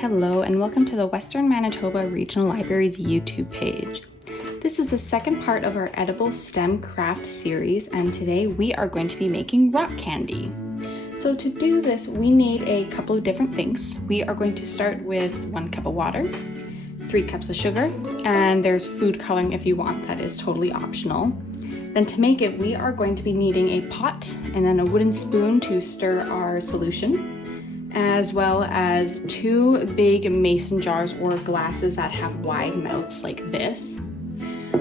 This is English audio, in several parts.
Hello and welcome to the Western Manitoba Regional Library's YouTube page. This is the second part of our edible STEM craft series, and today we are going to be making rock candy. So to do this, we need a couple of different things. We are going to start with 1 cup of water, 3 cups of sugar, and there's food coloring if you want, that is totally optional. Then to make it, we are going to be needing a pot and then a wooden spoon to stir our solution, as well as 2 big mason jars or glasses that have wide mouths like this.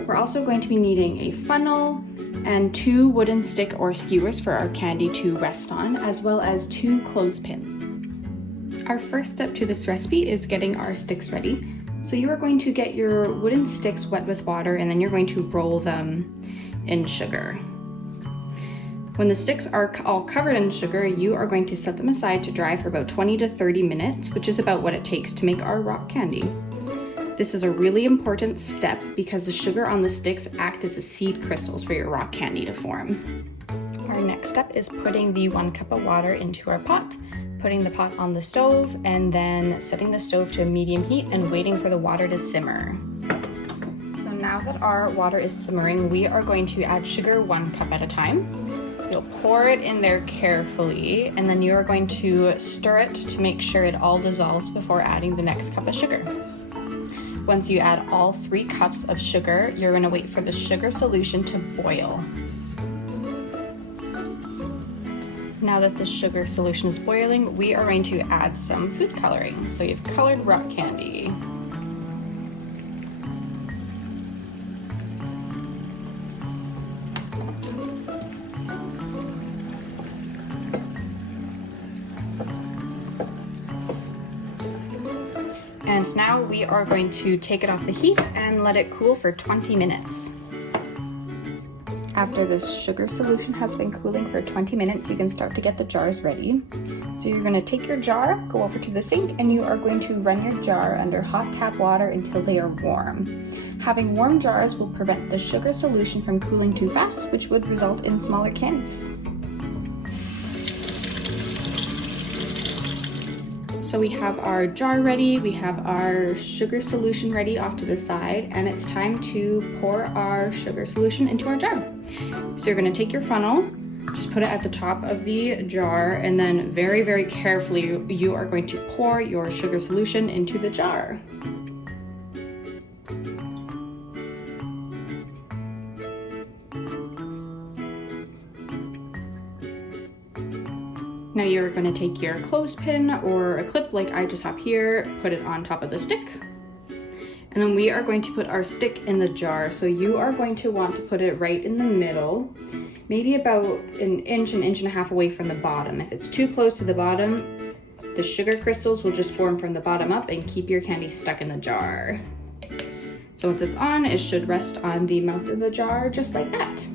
We're also going to be needing a funnel and 2 wooden stick or skewers for our candy to rest on, as well as 2 clothespins. Our first step to this recipe is getting our sticks ready. So you are going to get your wooden sticks wet with water, and then you're going to roll them in sugar. When the sticks are all covered in sugar, you are going to set them aside to dry for about 20 to 30 minutes, which is about what it takes to make our rock candy. This is a really important step because the sugar on the sticks act as the seed crystals for your rock candy to form. Our next step is putting the 1 cup of water into our pot, putting the pot on the stove, and then setting the stove to a medium heat and waiting for the water to simmer. So now that our water is simmering, we are going to add sugar 1 cup at a time. You'll pour it in there carefully, and then you are going to stir it to make sure it all dissolves before adding the next cup of sugar. Once you add all 3 cups of sugar, you're going to wait for the sugar solution to boil. Now that the sugar solution is boiling, we are going to add some food coloring. So you've colored rock candy. And now we are going to take it off the heat and let it cool for 20 minutes. After this sugar solution has been cooling for 20 minutes, you can start to get the jars ready. So you're going to take your jar, go over to the sink, and you are going to run your jar under hot tap water until they are warm. Having warm jars will prevent the sugar solution from cooling too fast, which would result in smaller candies. So we have our jar ready, we have our sugar solution ready off to the side, and it's time to pour our sugar solution into our jar. So you're going to take your funnel, just put it at the top of the jar, and then very, very carefully you are going to pour your sugar solution into the jar. Now you're going to take your clothespin or a clip like I just have here, put it on top of the stick. And then we are going to put our stick in the jar. So you are going to want to put it right in the middle, maybe about an inch and a half away from the bottom. If it's too close to the bottom, the sugar crystals will just form from the bottom up and keep your candy stuck in the jar. So once it's on, it should rest on the mouth of the jar just like that.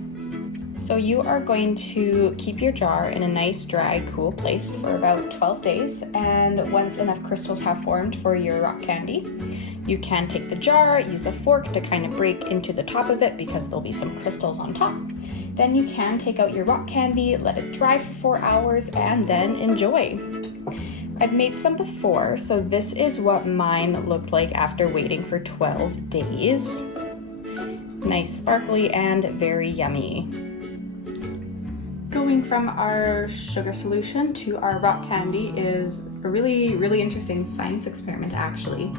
So you are going to keep your jar in a nice, dry, cool place for about 12 days. And once enough crystals have formed for your rock candy, you can take the jar, use a fork to kind of break into the top of it because there'll be some crystals on top. Then you can take out your rock candy, let it dry for 4 hours, and then enjoy. I've made some before, so this is what mine looked like after waiting for 12 days. Nice, sparkly, and very yummy. Going from our sugar solution to our rock candy is a really, really interesting science experiment actually.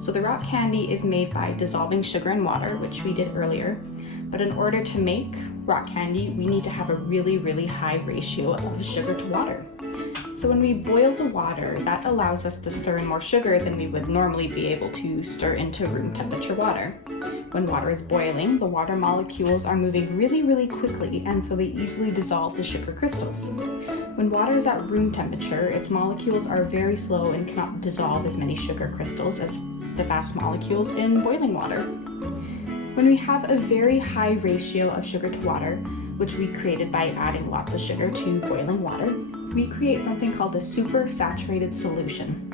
So the rock candy is made by dissolving sugar in water, which we did earlier. But in order to make rock candy, we need to have a really, really high ratio of sugar to water. So when we boil the water, that allows us to stir in more sugar than we would normally be able to stir into room temperature water. When water is boiling, the water molecules are moving really, really quickly, and so they easily dissolve the sugar crystals. When water is at room temperature, its molecules are very slow and cannot dissolve as many sugar crystals as the fast molecules in boiling water. When we have a very high ratio of sugar to water, which we created by adding lots of sugar to boiling water, we create something called a supersaturated solution.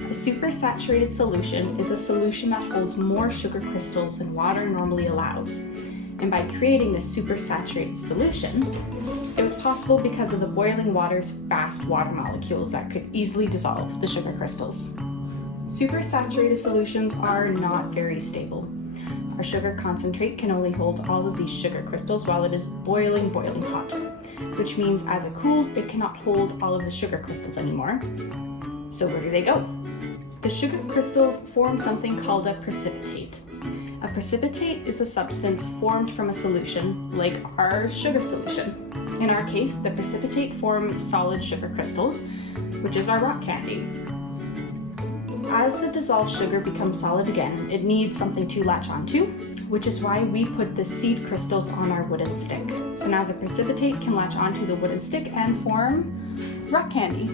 A supersaturated solution is a solution that holds more sugar crystals than water normally allows. And by creating this supersaturated solution, It was possible because of the boiling water's fast water molecules that could easily dissolve the sugar crystals. Supersaturated solutions are not very stable. Our sugar concentrate can only hold all of these sugar crystals while it is boiling hot, which means as it cools, it cannot hold all of the sugar crystals anymore. So where do they go? The sugar crystals form something called a precipitate. A precipitate is a substance formed from a solution, like our sugar solution. In our case, the precipitate forms solid sugar crystals, which is our rock candy. As the dissolved sugar becomes solid again, it needs something to latch onto, which is why we put the seed crystals on our wooden stick. So now the precipitate can latch onto the wooden stick and form rock candy.